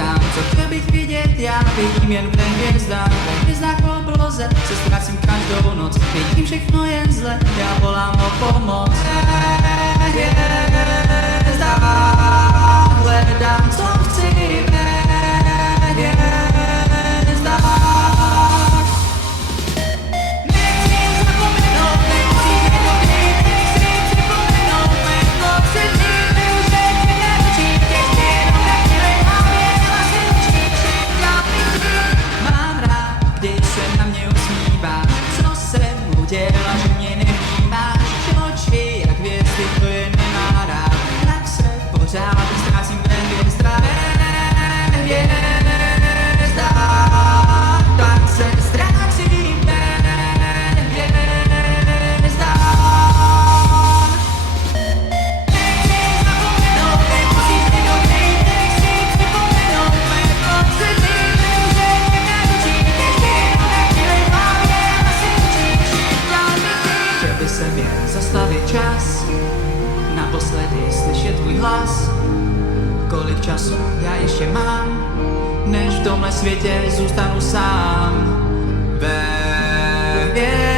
tam, co chtěl bych vidět, já vidím jen v hvězdách. Ve hvězdách v obloze se ztrácím každou noc, vidím všechno jen zle, já volám o pomoc. Hvězdách hledám, co chci ve hvězdách. Nechci zapomenout, nechci nehodit, nechci připomenout mé noci, že ti neručí, ještě jenom jak chvíli hlavě, hlasy učí, říkám mi. Mám rád, když se na mě usmíváš, co jsem udělal, že mě nevnímáš, že oči jak hvězdy, to je nemá rád, tak se pořád ztrácím ve hvězdách, tak se ztrácím ve hvězdách. Nechci zapomenout, nemusíš mi dojít, nechci připomenout mé pocity, že mě neručí, ještě jenom jak chvíli hlavě, hlasy učí, říkám mi ty. Chtěl by jsem jen zastavit čas, naposledy slyšet tvůj hlas. Kolik času já ještě mám, než v tomhle světě zůstanu sám ve hvězdách.